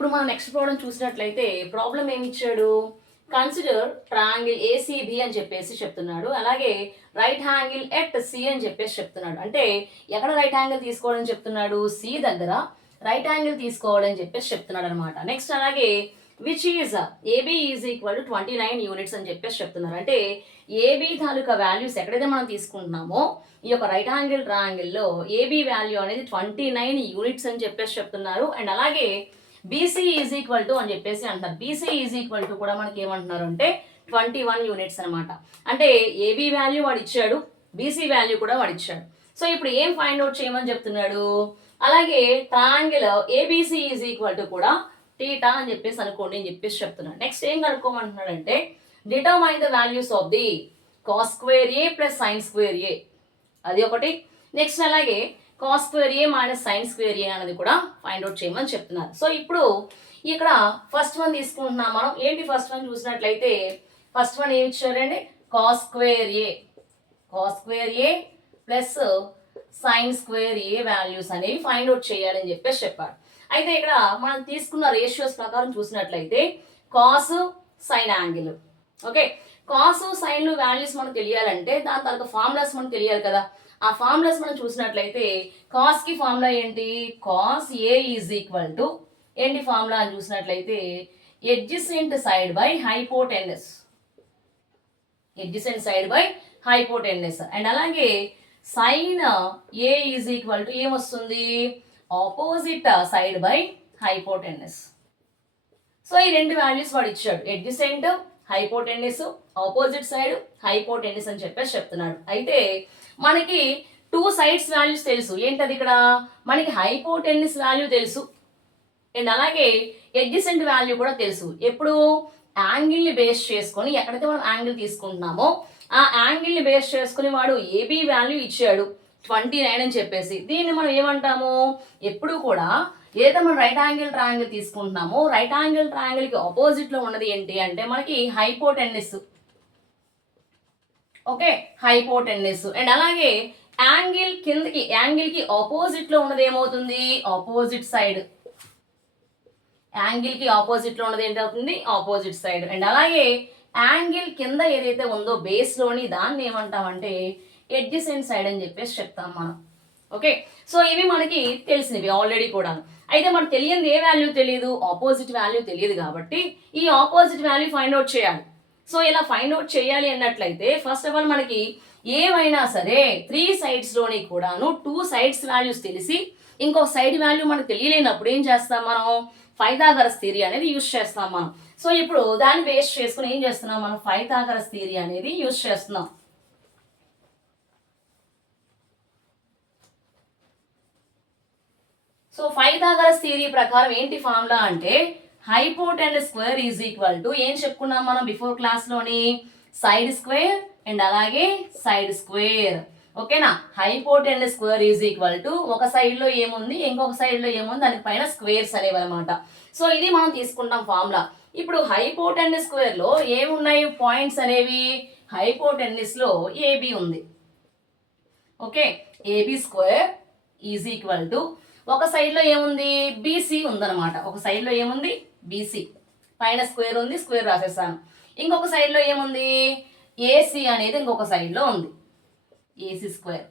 ఇప్పుడు మనం next problem చూసినట్లయితే ప్రాబ్లం ఏమి ఇచ్చాడు? కన్సిడర్ ట్రయాంగిల్ ఏసీబీ అని చెప్పేసి చెప్తున్నాడు. అలాగే రైట్ హ్యాంగిల్ ఎట్ సి అని చెప్పేసి చెప్తున్నాడు. అంటే ఎక్కడ రైట్ యాంగిల్ తీసుకోవడం చెప్తున్నాడు? సి దగ్గర రైట్ యాంగిల్ తీసుకోవాలని చెప్పేసి చెప్తున్నాడు అనమాట. నెక్స్ట్ అలాగే which is AB is equal to 29 units అని చెప్పేసి చెప్తున్నారు. అంటే ఏబీ తాలూకా వాల్యూస్ ఎక్కడైతే మనం తీసుకుంటున్నామో ఈ యొక్క రైట్ యాంగిల్ ట్రయాంగిల్లో ఏబీ వాల్యూ అనేది 29 యూనిట్స్ అని చెప్పేసి చెప్తున్నారు. అండ్ అలాగే బీసీ ఈజ్ ఈక్వల్ టు అని చెప్పేసి అంటారు. బీసీ ఈజ్ ఈక్వల్ టు కూడా మనకి ఏమంటున్నారు అంటే 21 యూనిట్స్ అనమాట. అంటే ఏబీ వాల్యూ వాడు ఇచ్చాడు, బీసీ వాల్యూ కూడా వాడు ఇచ్చాడు. సో ఇప్పుడు ఏం ఫైండ్ అవుట్ చేయమని చెప్తున్నాడు? అలాగే triangle ABC is equal to కూడా టీటా అని చెప్పేసి అనుకోండి అని చెప్పేసి చెప్తున్నాడు. నెక్స్ట్ ఏం కనుక్కోమంటున్నాడు అంటే determine the values of the cos square a plus sine square a, అది ఒకటి. నెక్స్ట్ అలాగే cos square a minus sine square a అనేది కూడా ఫైండ్ అవుట్ చేయమని చెప్తున్నారు. సో ఇప్పుడు ఇక్కడ ఫస్ట్ వన్ తీసుకుంటున్నాం మనం. ఏంటి ఫస్ట్ వన్ చూసినట్లయితే ఫస్ట్ వన్ ఏమి ఇచ్చారండి? Cos square a plus sine square A values అనేవి ఫైండ్ అవుట్ చేయాలని చెప్పేసి చెప్పారు. అయితే ఇక్కడ మనం తీసుకున్న రేషియోస్ ప్రకారం చూసినట్లయితే cos sine angle, okay, cos sign values మనకు తెలియాలంటే దాని తర్వాత ఫార్ములాస్ మనకు తెలియాలి కదా. ఆ ఫార్ములాస్ మనం చూసినట్లయితే కాస్ కి ఫార్ములా ఏంటి? Cos a is equal to ఏంటి ఫార్ములా అని చూసినట్లయితే adjacent side by hypotenuse, adjacent side by hypotenuse. And అలాగే sine A is equal to ఏమొస్తుంది? Opposite side by hypotenuse. So ఈ రెండు వాల్యూస్ వాడు ఇచ్చాడు, adjacent, hypotenuse, opposite side hypotenuse అని చెప్పేసి చెప్తున్నాడు. అయితే మనకి టూ సైడ్స్ వాల్యూస్ తెలుసు. ఏంటది? ఇక్కడ మనకి హైపోటెనస్ వాల్యూ తెలుసు అండ్ అలాగే ఎడ్జసెంట్ వాల్యూ కూడా తెలుసు. ఎప్పుడు యాంగిల్ ని బేస్ చేసుకొని ఎక్కడైతే మనం యాంగిల్ తీసుకుంటున్నామో ఆ యాంగిల్ ని బేస్ చేసుకుని వాడు ఏబీ వాల్యూ ఇచ్చాడు 29 అని చెప్పేసి. దీన్ని మనం ఏమంటాము? ఎప్పుడు కూడా ఏదైతే మనం రైట్ యాంగిల్ ట్రయాంగిల్ తీసుకుంటున్నామో రైట్ యాంగిల్ ట్రయాంగిల్ కి ఆపోజిట్ లో ఉన్నది ఏంటి అంటే మనకి హైపోటెనస్, ఓకే, హైపోటెనస్. అండ్ అలాగే యాంగిల్ కిందకి యాంగిల్ కి ఆపోజిట్ లో ఉన్నది ఏమవుతుంది? Opposite side. యాంగిల్ కి ఆపోజిట్ లో ఉన్నది ఏంటవుతుంది? Opposite side. అండ్ అలాగే యాంగిల్ కింద ఏదైతే ఉందో బేస్ లోని దాన్ని ఏమంటామంటే ఎడ్జసెంట్ సైడ్ అని చెప్పేసి చెప్తాం మనం. ఓకే, సో ఇవి మనకి తెలిసినవి ఆల్రెడీ కూడా. అయితే మనకు తెలియనిది ఏ వాల్యూ తెలియదు? ఆపోజిట్ వాల్యూ తెలియదు. కాబట్టి ఈ ఆపోజిట్ వాల్యూ ఫైండ్ అవుట్ చేయాలి. సో ఇలా ఫైండ్ అవుట్ చేయాలి అన్నట్లయితే ఫస్ట్ ఆఫ్ ఆల్ మనకి ఏమైనా సరే 3 sides లోని కూడాను 2 sides వాల్యూస్ తెలిసి ఇంకో సైడ్ వాల్యూ మనకు తెలియలేనప్పుడు ఏం చేస్తాం మనం? పైథాగరస్ థియరీ అనేది యూజ్ చేస్తాం మనం. సో ఇప్పుడు దాన్ని బేస్ చేసుకుని ఏం చేస్తున్నాం మనం? పైథాగరస్ థియరీ అనేది యూజ్ చేస్తున్నాం. సో పైథాగరస్ థియరీ ప్రకారం ఏంటి ఫార్ములా అంటే hypotenuse square is equal to ఏం చెప్పుకున్నాం మనం బిఫోర్ క్లాస్ లోని? సైడ్ స్క్వేర్ అండ్ అలాగే సైడ్ స్క్వేర్, ఓకేనా? Hypotenuse square is equal to ఒక సైడ్ లో ఏముంది ఇంకొక సైడ్ లో ఏముంది దాని పైన స్క్వేర్స్ అనేవి అనమాట. సో ఇది మనం తీసుకుంటాం ఫార్ములా. ఇప్పుడు హైపోటెనస్ స్క్వేర్ లో ఏమున్నాయి పాయింట్స్ అనేవి? హైపోటెనస్ లో ఏబి ఉంది, okay, AB square is equal to ఒక సైడ్ లో ఏముంది? బీసీ ఉందన్నమాట. ఒక సైడ్ లో ఏముంది? బీసీ, పైన స్క్వేర్ ఉంది, స్క్వేర్ రాసేసాను. ఇంకొక సైడ్ లో ఏముంది? ఏసీ అనేది ఇంకొక సైడ్ లో ఉంది, ఏసీ స్క్వేర్.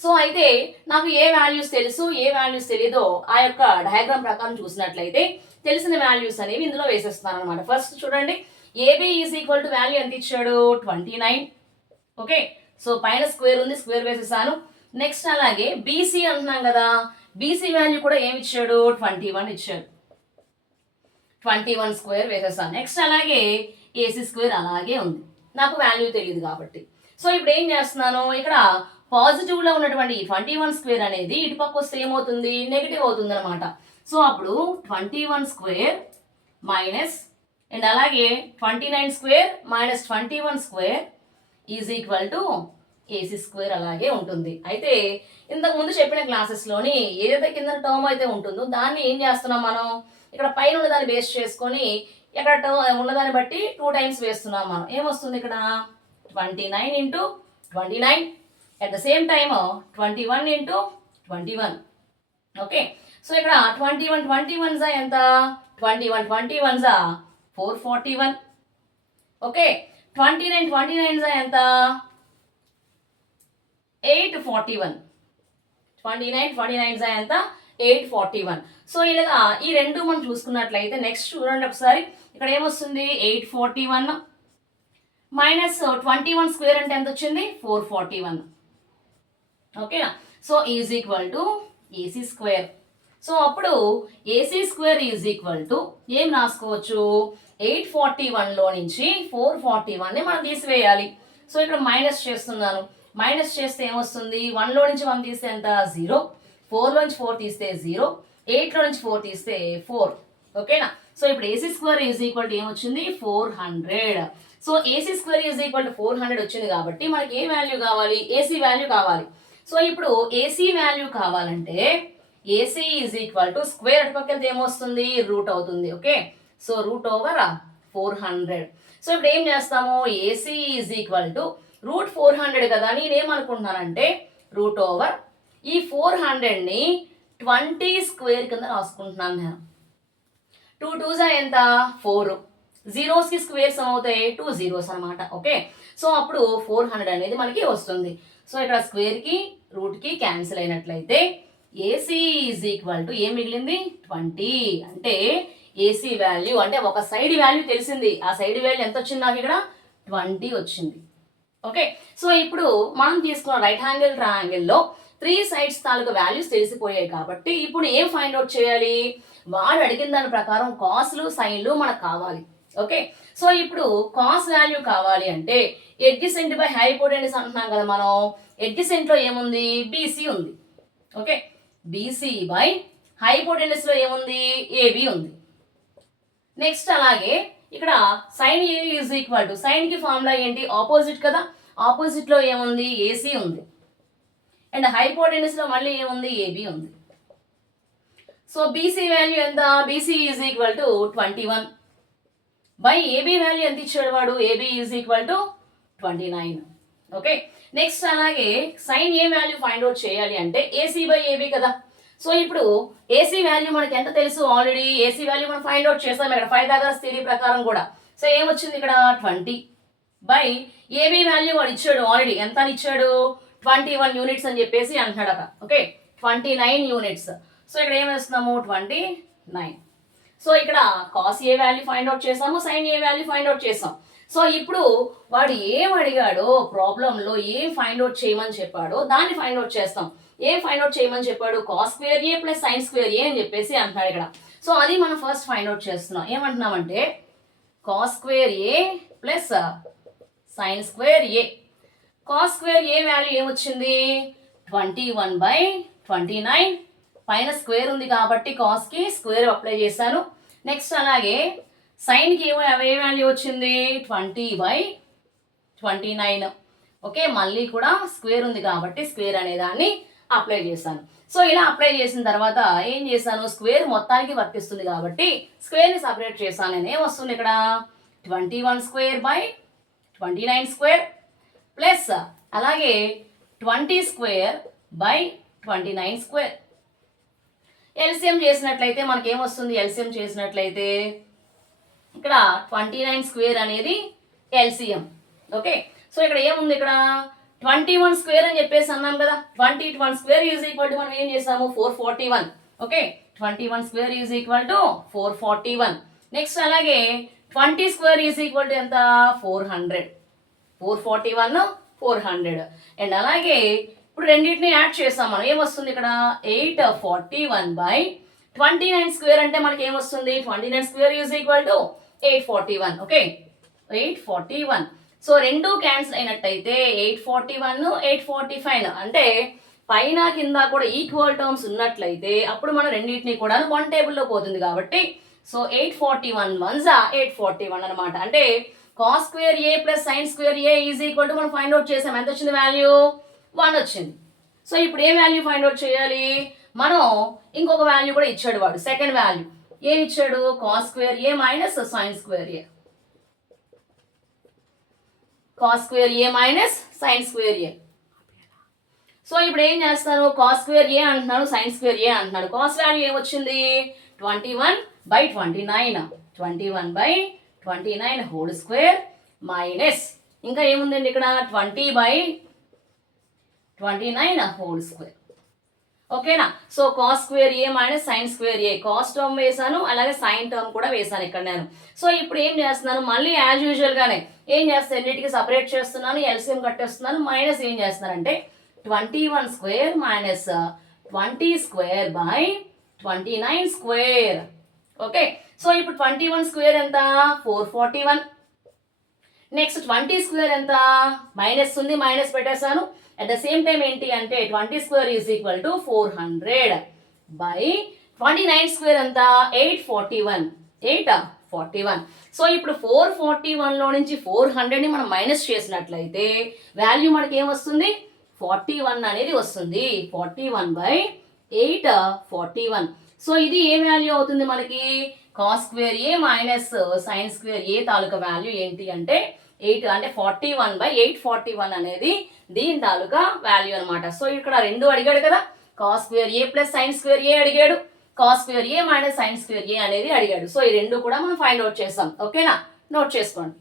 సో అయితే నాకు ఏ వాల్యూస్ తెలుసు ఏ వాల్యూస్ తెలీదో ఆ యొక్క డయాగ్రామ్ ప్రకారం చూసినట్లయితే తెలిసిన వాల్యూస్ అనేవి ఇందులో వేసేస్తున్నాను అనమాట. ఫస్ట్ చూడండి, AB is equal to value ఎంత ఇచ్చాడు? 29, ఓకే. సో పైన స్క్వేర్ ఉంది, స్క్వేర్ వేసేసాను. నెక్స్ట్ అలాగే బీసీ అంటున్నాం కదా, బీసీ వాల్యూ కూడా ఏమి ఇచ్చాడు? 21 ఇచ్చాడు. 21 స్క్వేర్ వేసేసాను. నెక్స్ట్ అలాగే ఏసీ స్క్వేర్ అలాగే ఉంది, నాకు వాల్యూ తెలియదు కాబట్టి. సో ఇప్పుడు ఏం చేస్తున్నాను? ఇక్కడ పాజిటివ్ లో ఉన్నటువంటి 21 స్క్వేర్ అనేది ఇటు పక్క వస్తే ఏమవుతుంది? నెగిటివ్ అవుతుంది అనమాట. సో అప్పుడు 21 స్క్వేర్ మైనస్ అండ్ అలాగే 29 square minus 21 square is equal to AC square అలాగే ఉంటుంది. అయితే ఇంతకు ముందు చెప్పిన క్లాసెస్ లోని ఏదైతే కింద టర్మ్ అయితే ఉంటుందో దాన్ని ఏం చేస్తున్నాం మనం? ఇక్కడ పైన ఉన్నదాన్ని బేస్ చేసుకొని ఇక్కడ ఉన్నదాన్ని బట్టి 2 times వేస్తున్నాం మనం. ఏమొస్తుంది ఇక్కడ? 29 into 29 at the same time 21 into 21, okay. So ఇక్కడ 21 జా ఎంత 21 జా 441. ఓకే 29 జా ఎంత 841. 29 జా ఎంత 841. సో ఇలాగా ఈ రెండు మనం చూసుకున్నట్లయితే నెక్స్ట్ చూడండి ఒకసారి ఇక్కడ ఏమొస్తుంది 841 మైనస్ 21 స్క్వేర్ అంటే ఎంత వచ్చింది 441. ఓకేనా so is equal to AC square. So అప్పుడు AC square is equal to ఏం రాసుకోవచ్చు 841లో నుంచి 441ని మనం తీసివేయాలి. సో ఇక్కడ మైనస్ చేస్తున్నాను. మైనస్ చేస్తే ఏమొస్తుంది 1లో నుంచి 1 తీస్తే ఎంత 0, 4లో నుంచి 4 తీస్తే 0, 8లో నుంచి 4 తీస్తే 4. ఓకేనా సో ఇప్పుడు AC square is equal to ఏమొచ్చింది 400. So AC square is equal to 400 వచ్చింది కాబట్టి మనకి ఏ వాల్యూ కావాలి ఏసీ వాల్యూ కావాలి. సో ఇప్పుడు ఏసీ వాల్యూ కావాలంటే AC is equal to square అటుపక్కన ఏమొస్తుంది రూట్ అవుతుంది. Okay so root over 400. So ఇప్పుడు ఏం చేస్తాము AC is equal to root 400 కదా నేనేమనుకుంటున్నానంటే రూట్ ఓవర్ ఈ 400ని 20 స్క్వేర్ కింద రాసుకుంటున్నాను నేను. 2 2 జా ఎంత 4, జీరోస్కి స్క్వేర్స్ అవుతాయి 2 zeros అనమాట. ఓకే సో అప్పుడు 400 అనేది మనకి వస్తుంది. సో ఇక్కడ స్క్వేర్కి రూట్కి క్యాన్సిల్ అయినట్లయితే ఏసీ ఈజ్ ఈక్వల్ టు ఏం మిగిలింది 20. అంటే ఏసీ వాల్యూ అంటే ఒక సైడ్ వాల్యూ తెలిసింది. ఆ సైడ్ వాల్యూ ఎంత వచ్చింది నాకు ఇక్కడ 20 వచ్చింది. ఓకే సో ఇప్పుడు మనం తీసుకున్న రైట్ హ్యాంగిల్ ట్రయాంగిల్లో 3 సైడ్స్ తాలూకు వాల్యూస్ తెలిసిపోయాయి కాబట్టి ఇప్పుడు ఏం ఫైండ్ అవుట్ చేయాలి వాడు అడిగిన దాని ప్రకారం కాస్లు సైన్లు మనకు కావాలి. ఓకే సో ఇప్పుడు కాస్ వాల్యూ కావాలి అంటే ఎడ్జసెంట్ బై హైపోటెన్యూస్ అంటున్నాం కదా మనం. ఎడ్జసెంట్ లో ఏముంది బీసీ ఉంది. ఓకే బీసీ బై హైపోటెన్యూస్ లో ఏముంది ఏబి ఉంది. నెక్స్ట్ అలాగే ఇక్కడ sine A is equal to sine కి ఫార్ములా ఏంటి ఆపోజిట్ కదా. ఆపోజిట్ లో ఏముంది ఏసీ ఉంది అండ్ హైపోటెన్యూస్ లో మళ్ళీ ఏముంది ఏబి ఉంది. సో బీసీ వాల్యూ ఎంత BC is equal to 21 by AB value ఎంత ఇచ్చాడు వాడు AB is equal to 29. Okay next అలాగే sine A value find out చేయాలి అంటే ఏసీ బై ఏబి కదా. సో ఇప్పుడు ఏసీ వాల్యూ మనకి ఎంత తెలుసు ఆల్రెడీ ఏసీ వాల్యూ మనం ఫైండ్ అవుట్ చేస్తాం ఇక్కడ పైథాగరస్ థియరీ ప్రకారం కూడా. సో ఏమొచ్చింది ఇక్కడ 20 బై ఏబి వాల్యూ వాడు ఇచ్చాడు ఆల్రెడీ ఎంత అని ఇచ్చాడు 21 యూనిట్స్ అని చెప్పేసి అంటున్నాడు. Okay 29 units. సో ఇక్కడ ఏం వేస్తున్నాము 29. సో ఇక్కడ cos A value find out చేసాము sign A value find out చేసాం. సో ఇప్పుడు వాడు ఏం అడిగాడో ప్రాబ్లంలో ఏం ఫైండ్ అవుట్ చేయమని చెప్పాడో దాన్ని ఫైండ్ అవుట్ చేస్తాం. ఏం ఫైండ్ అవుట్ చేయమని చెప్పాడు cos square a plus sine square ఏ అని చెప్పేసి అంటున్నాడు ఇక్కడ. సో అది మనం ఫస్ట్ ఫైండ్ అవుట్ చేస్తున్నాం. ఏమంటున్నామంటే cos square a plus sine square A. Cos square A value ఏమొచ్చింది 21 బై 29 పైన స్క్వేర్ ఉంది కాబట్టి కాస్కి స్క్వేర్ అప్లై చేశాను. నెక్స్ట్ అలాగే సైన్కి ఏ వాల్యూ వచ్చింది 20 బై 29. ఓకే మళ్ళీ కూడా స్క్వేర్ ఉంది కాబట్టి స్క్వేర్ అనే దాన్ని అప్లై చేశాను. సో ఇలా అప్లై చేసిన తర్వాత ఏం చేశాను స్క్వేర్ మొత్తానికి వర్తిస్తుంది కాబట్టి స్క్వేర్ని సపరేట్ చేశాను. నేను ఏమొస్తుంది ఇక్కడ 21 స్క్వేర్ బై 29 స్క్వేర్ ప్లస్ అలాగే 20 స్క్వేర్ బై 29 స్క్వేర్. ఎల్సిఎం చేసినట్లయితే మనకి ఏమొస్తుంది ఎల్సిఎం చేసినట్లయితే ఇక్కడ 29 స్క్వేర్ అనేది ఎల్సిఎం. ఓకే సో ఇక్కడ ఏముంది ఇక్కడ 21 స్క్వేర్ అని చెప్పేసి అన్నాం కదా. 21 స్క్వేర్ ఈజ్ ఈక్వల్ టు మనం ఏం చేసాము 441. Okay 21 square is equal to 441. Next అలాగే 20 స్క్వేర్ ఈజ్ ఈక్వల్ టు ఎంత 400. 441 400 అండ్ అలాగే ఇప్పుడు రెండింటిని యాడ్ చేస్తాం మనం ఏమొస్తుంది ఇక్కడ 841 బై 29 స్క్వేర్ అంటే మనకి ఏమొస్తుంది 29 square is equal to 841. Okay 841. So రెండు క్యాన్సిల్ అయినట్టయితే 841 845 అంటే పైన కింద కూడా ఈక్వల్ టర్మ్స్ ఉన్నట్లయితే అప్పుడు మనం రెండింటిని కూడా 1 టేబుల్లో పోతుంది కాబట్టి సో 841 1 841 అనమాట. అంటే cos square a plus sine square A is equal to మనం ఫైండ్ అవుట్ చేసాం. ఎంత వచ్చింది వాల్యూ 1 వచ్చింది. సో ఇప్పుడు ఏ వాల్యూ ఫైండ్ అవుట్ చేయాలి మనం ఇంకొక వాల్యూ కూడా ఇచ్చాడు వాడు సెకండ్ వాల్యూ ఏమి ఇచ్చాడు cos square a minus sine square A. Cos square a minus sine square A. So ఇప్పుడు ఏం చేస్తాను, కాస్ స్క్వేర్ ఏ అంటున్నాడు, సైన్ స్క్వేర్ ఏ అంటున్నాడు. కాస్ వాల్యూ ఏమొచ్చింది 21/29, 21/29 హోల్ స్క్వేర్ మైనస్ ఇంకా ఏముందండి ఇక్కడ 20/29 హోల్ స్క్వేర్. ఓకేనా. So cos square a minus sine square A, cos term వేసాను అలాగే సైన్ టర్మ్ కూడా వేసాను ఇక్కడ నేను. సో ఇప్పుడు ఏం చేస్తున్నాను, మళ్ళీ యాజ్ యూజువల్ గానే ఏం చేస్తాను, ఎన్నిటికి సపరేట్ చేస్తున్నాను, ఎల్సిఎం కట్టేస్తున్నాను, మైనస్ ఏం చేస్తున్నానంటే 21 square minus 20 square by 29 square. Okay. So ఇప్పుడు 21 స్క్వేర్ ఎంత 441. నెక్స్ట్ 20 స్క్వేర్ ఎంత, మైనస్ ఉంది మైనస్ పెట్టేశాను. అట్ ద సేమ్ టైం ఏంటి అంటే 20 square is equal to 400 by 29 square ఎంత 841. సో ఇప్పుడు 441లో నుంచి 400ని మనం మైనస్ చేసినట్లయితే వాల్యూ మనకి ఏమొస్తుంది 41 అనేది వస్తుంది. 41/841. సో ఇది ఏ వాల్యూ అవుతుంది మనకి, cos square a minus sine square A taluka value ఏంటి అంటే 8, అంటే 41/841 అనేది దీని తాలూకా వాల్యూ అనమాట. సో ఇక్కడ రెండు అడిగాడు కదా, cos square a plus sine square ఏ అడిగాడు, cos square a minus sine square a అనేది అడిగాడు. సో ఈ రెండు కూడా మనం ఫైండ్ అవుట్ చేస్తాం. ఓకేనా, నోట్ చేసుకోండి.